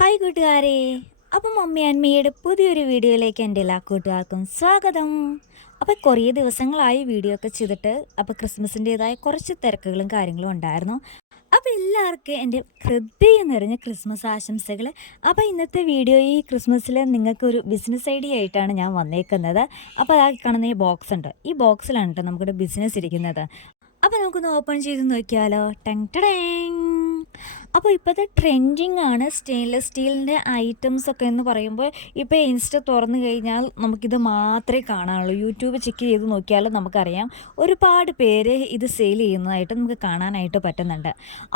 Hi കൂട്ടുകാരെ. അപ്പം mummy അന്മയുടെ പുതിയൊരു വീഡിയോയിലേക്ക് എൻ്റെ എല്ലാ കൂട്ടുകാർക്കും സ്വാഗതം. അപ്പോൾ കുറേ ദിവസങ്ങളായി വീഡിയോ ഒക്കെ ചെയ്തിട്ട്. അപ്പോൾ ക്രിസ്മസിൻ്റേതായ കുറച്ച് തിരക്കുകളും കാര്യങ്ങളും ഉണ്ടായിരുന്നു. അപ്പോൾ എല്ലാവർക്കും എൻ്റെ ഹൃദയം നിറഞ്ഞ ക്രിസ്മസ് ആശംസകൾ. അപ്പോൾ ഇന്നത്തെ വീഡിയോ ഈ ക്രിസ്മസിൽ നിങ്ങൾക്കൊരു ബിസിനസ് ഐഡിയ ആയിട്ടാണ് ഞാൻ വന്നേക്കുന്നത്. അപ്പോൾ ആ കാണുന്ന ഈ ബോക്സ് ഉണ്ട്, ഈ ബോക്സിലാണ് കേട്ടോ നമുക്കിവിടെ ബിസിനസ് ഇരിക്കുന്നത്. അപ്പോൾ നമുക്കൊന്ന് ഓപ്പൺ ചെയ്ത് നോക്കിയാലോ. ടെങ് ടടേങ്. അപ്പോൾ ഇപ്പോഴത്തെ ട്രെൻഡിങ് ആണ് സ്റ്റെയിൻലെസ് സ്റ്റീലിൻ്റെ ഐറ്റംസ് ഒക്കെ എന്ന് പറയുമ്പോൾ. ഇപ്പോൾ ഇൻസ്റ്റ തുറന്നു കഴിഞ്ഞാൽ നമുക്കിത് മാത്രമേ കാണാനുള്ളൂ. യൂട്യൂബ് ചെക്ക് ചെയ്ത് നോക്കിയാലും നമുക്കറിയാം ഒരുപാട് പേര് ഇത് സെയിൽ ചെയ്യുന്നതായിട്ട് നമുക്ക് കാണാനായിട്ട് പറ്റുന്നുണ്ട്.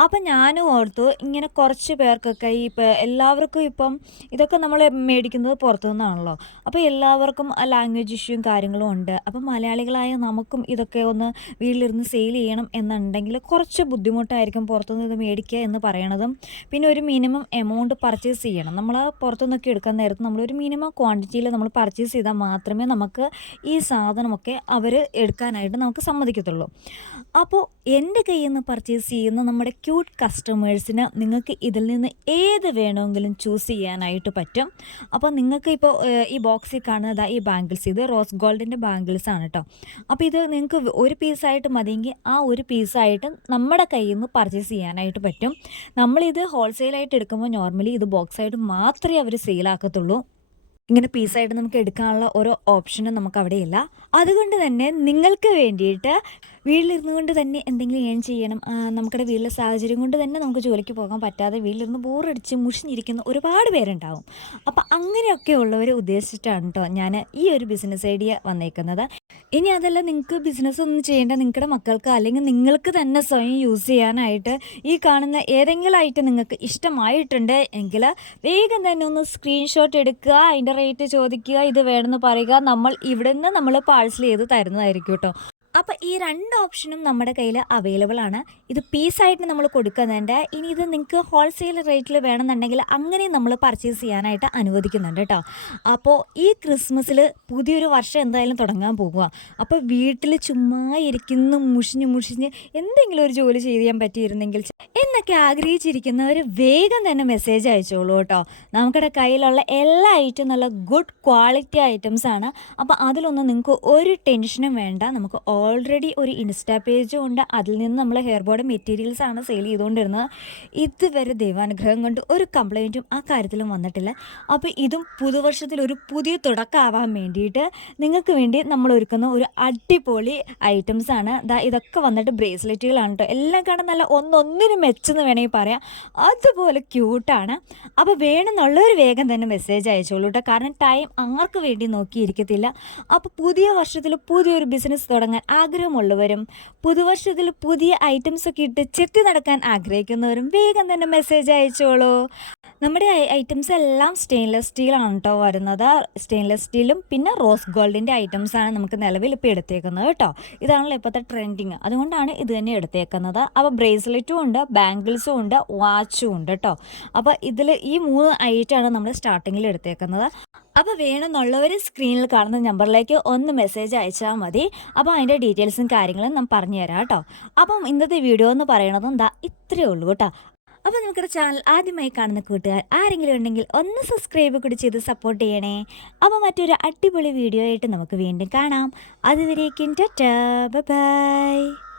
അപ്പം ഞാനും ഓർത്തു ഇങ്ങനെ കുറച്ച് പേർക്കൊക്കെ ഇപ്പോൾ എല്ലാവർക്കും ഇപ്പം ഇതൊക്കെ നമ്മൾ മേടിക്കുന്നത് പുറത്തു നിന്നാണല്ലോ. അപ്പോൾ എല്ലാവർക്കും ലാംഗ്വേജ് ഇഷ്യൂയും കാര്യങ്ങളും ഉണ്ട്. അപ്പം മലയാളികളായ നമുക്കും ഇതൊക്കെ ഒന്ന് വീട്ടിലിരുന്ന് സെയിൽ ചെയ്യണം എന്നുണ്ടെങ്കിൽ കുറച്ച് ബുദ്ധിമുട്ടായിരിക്കും പുറത്തുനിന്ന് ഇത് മേടിക്കുക എന്ന് പറയണതും. പിന്നെ ഒരു മിനിമം എമൗണ്ട് പർച്ചേസ് ചെയ്യണം. നമ്മൾ പുറത്തുനിന്നൊക്കെ എടുക്കാൻ നേരത്ത് നമ്മളൊരു മിനിമം ക്വാണ്ടിറ്റിയിൽ നമ്മൾ പർച്ചേസ് ചെയ്താൽ മാത്രമേ നമുക്ക് ഈ സാധനമൊക്കെ അവർ എടുക്കാനായിട്ട് നമുക്ക് സമ്മതിക്കത്തുള്ളൂ. അപ്പോൾ എൻ്റെ കയ്യിൽ നിന്ന് പർച്ചേസ് ചെയ്യുന്ന നമ്മുടെ ക്യൂട്ട് കസ്റ്റമേഴ്സിന് നിങ്ങൾക്ക് ഇതിൽ നിന്ന് ഏത് വേണമെങ്കിലും ചൂസ് ചെയ്യാനായിട്ട് പറ്റും. അപ്പോൾ നിങ്ങൾക്ക് ഇപ്പോൾ ഈ ബോക്സിൽ കാണുന്നത് ഈ ബാംഗിൾസ്, ഇത് റോസ് ഗോൾഡിൻ്റെ ബാംഗിൾസ് ആണ് കേട്ടോ. അപ്പോൾ ഇത് നിങ്ങൾക്ക് ഒരു പീസായിട്ട് മതിയെങ്കിൽ ആ ഒരു പീസായിട്ട് നമ്മുടെ കയ്യിൽ നിന്ന് പർച്ചേസ് ചെയ്യാനായിട്ട് പറ്റും. നമ്മളിത് ഹോൾസെയിലായിട്ട് എടുക്കുമ്പോൾ നോർമലി ഇത് ബോക്സായിട്ട് മാത്രമേ അവർ സെയിലാക്കത്തുള്ളൂ. ഇങ്ങനെ പീസായിട്ട് നമുക്ക് എടുക്കാനുള്ള ഓരോ ഓപ്ഷനും നമുക്ക് അവിടെയില്ല. അതുകൊണ്ട് തന്നെ നിങ്ങൾക്ക് വേണ്ടിയിട്ട് വീട്ടിലിരുന്നു കൊണ്ട് തന്നെ എന്തെങ്കിലും ഏൺ ചെയ്യണം, നമ്മുടെ വീട്ടിലെ സാഹചര്യം കൊണ്ട് തന്നെ നമുക്ക് ജോലിക്ക് പോകാൻ പറ്റാതെ വീട്ടിലിരുന്ന് ബോറടിച്ച് മുഷിഞ്ഞിരിക്കുന്ന ഒരുപാട് പേരുണ്ടാവും. അപ്പം അങ്ങനെയൊക്കെ ഉള്ളവരെ ഉദ്ദേശിച്ചിട്ടാണ് കേട്ടോ ഞാൻ ഈ ഒരു ബിസിനസ് ഐഡിയ വന്നേക്കുന്നത്. ഇനി അതല്ല, നിങ്ങൾക്ക് ബിസിനസ് ഒന്നും ചെയ്യേണ്ട, നിങ്ങളുടെ മക്കൾക്ക് അല്ലെങ്കിൽ നിങ്ങൾക്ക് തന്നെ സ്വയം യൂസ് ചെയ്യാനായിട്ട് ഈ കാണുന്ന ഏതെങ്കിലും ഐറ്റം നിങ്ങൾക്ക് ഇഷ്ടമായിട്ടുണ്ട് എങ്കിൽ വേഗം തന്നെ ഒന്ന് സ്ക്രീൻഷോട്ട് എടുക്കുക, അതിൻ്റെ റേറ്റ് ചോദിക്കുക, ഇത് വേണമെന്ന് പറയുക. നമ്മൾ ഇവിടെ നിന്ന് നമ്മൾ പാഴ്സൽ ചെയ്ത് തരുന്നതായിരിക്കും കേട്ടോ. അപ്പോൾ ഈ രണ്ട് ഓപ്ഷനും നമ്മുടെ കയ്യിൽ അവൈലബിൾ ആണ്. ഇത് പീസായിട്ട് നമ്മൾ കൊടുക്കുന്നുണ്ട്. ഇനി ഇത് നിങ്ങൾക്ക് ഹോൾസെയിൽ റേറ്റിൽ വേണമെന്നുണ്ടെങ്കിൽ അങ്ങനെ നമ്മൾ പർച്ചേസ് ചെയ്യാനായിട്ട് അനുവദിക്കുന്നുണ്ട് കേട്ടോ. അപ്പോൾ ഈ ക്രിസ്മസിൽ പുതിയൊരു വർഷം എന്തായാലും തുടങ്ങാൻ പോകുക. അപ്പോൾ വീട്ടിൽ ചുമ്മാ ഇരിക്കുന്നു മുഷിഞ്ഞ് എന്തെങ്കിലും ഒരു ജോലി ചെയ്യാൻ പറ്റിയിരുന്നെങ്കിൽ എന്നൊക്കെ ആഗ്രഹിച്ചിരിക്കുന്നവർ വേഗം തന്നെ മെസ്സേജ് അയച്ചോളൂ കേട്ടോ. നമുക്കിടെ കയ്യിലുള്ള എല്ലാ ഐറ്റം നല്ല ഗുഡ് ക്വാളിറ്റി ഐറ്റംസ് ആണ്. അപ്പോൾ അതിലൊന്നും നിങ്ങൾക്ക് ഒരു ടെൻഷനും വേണ്ട. നമുക്ക് ഓൾറെഡി ഒരു ഇൻസ്റ്റാ പേജും ഉണ്ട്. അതിൽ നിന്ന് നമ്മൾ ഹെയർ ബോർഡ് മെറ്റീരിയൽസ് ആണ് സെയിൽ ചെയ്തുകൊണ്ടിരുന്നത്. ഇതുവരെ ദൈവാനുഗ്രഹം കൊണ്ട് ഒരു കംപ്ലൈൻറ്റും ആ കാര്യത്തിലും വന്നിട്ടില്ല. അപ്പോൾ ഇതും പുതുവർഷത്തിൽ ഒരു പുതിയ തുടക്കമാവാൻ വേണ്ടിയിട്ട് നിങ്ങൾക്ക് വേണ്ടി നമ്മൾ ഒരുക്കുന്ന ഒരു അടിപൊളി ഐറ്റംസ് ആണ്. ഇതൊക്കെ വന്നിട്ട് ബ്രേസ്ലെറ്റുകളാണ് കേട്ടോ. എല്ലാം കാണാൻ നല്ല ഒന്നൊന്നിനും മെച്ചെന്ന് വേണമെങ്കിൽ പറയാം. അതുപോലെ ക്യൂട്ടാണ്. അപ്പോൾ വേണമെന്നുള്ളൊരു വേഗം തന്നെ മെസ്സേജ് അയച്ചോളൂ കേട്ടോ. കാരണം ടൈം ആർക്ക് വേണ്ടി നോക്കിയിരിക്കത്തില്ല. അപ്പോൾ പുതിയ വർഷത്തിൽ പുതിയൊരു ബിസിനസ് തുടങ്ങാൻ ആഗ്രഹമുള്ളവരും പുതുവർഷത്തിൽ പുതിയ ഐറ്റംസ് ഒക്കെ ഇട്ട് ചെത്തി നടക്കാൻ ആഗ്രഹിക്കുന്നവരും വേഗം തന്നെ മെസ്സേജ് അയച്ചോളൂ. നമ്മുടെ ഐറ്റംസ് എല്ലാം സ്റ്റെയിൻലെസ് സ്റ്റീലാണ് കേട്ടോ വരുന്നത്. സ്റ്റെയിൻലെസ് സ്റ്റീലും പിന്നെ റോസ് ഗോൾഡിൻ്റെ ഐറ്റംസാണ് നമുക്ക് നിലവിൽ ഇപ്പോൾ എടുത്തേക്കുന്നത് കേട്ടോ. ഇതാണല്ലോ ഇപ്പോഴത്തെ ട്രെൻഡിങ്, അതുകൊണ്ടാണ് ഇത് തന്നെ എടുത്തേക്കുന്നത്. അപ്പോൾ ബ്രേസ്ലെറ്റും ഉണ്ട്, ബാംഗിൾസും ഉണ്ട്, വാച്ചും ഉണ്ട് കേട്ടോ. അപ്പോൾ ഇതിൽ ഈ 3 ഐറ്റമാണ് നമ്മൾ സ്റ്റാർട്ടിങ്ങിൽ എടുത്തേക്കുന്നത്. അപ്പോൾ വേണമെന്നുള്ളവർ സ്ക്രീനിൽ കാണുന്ന നമ്പറിലേക്ക് ഒന്ന് മെസ്സേജ് അയച്ചാൽ മതി. അപ്പോൾ അതിൻ്റെ ഡീറ്റെയിൽസും കാര്യങ്ങളും ഞാൻ പറഞ്ഞു തരാം കേട്ടോ. അപ്പം ഇന്നത്തെ വീഡിയോ എന്ന് പറയണതും ഇത്രയേ ഉള്ളൂ കേട്ടോ. അപ്പോൾ നമുക്കിടെ ചാനൽ ആദ്യമായി കാണുന്ന കൂട്ടുകാർ ആരെങ്കിലും ഉണ്ടെങ്കിൽ ഒന്ന് സബ്സ്ക്രൈബ് കൂടി ചെയ്ത് സപ്പോർട്ട് ചെയ്യണേ. അപ്പോൾ മറ്റൊരു അടിപൊളി വീഡിയോ ആയിട്ട് നമുക്ക് വീണ്ടും കാണാം. അതുവരേക്കും ടാറ്റാ, ബൈ ബൈ.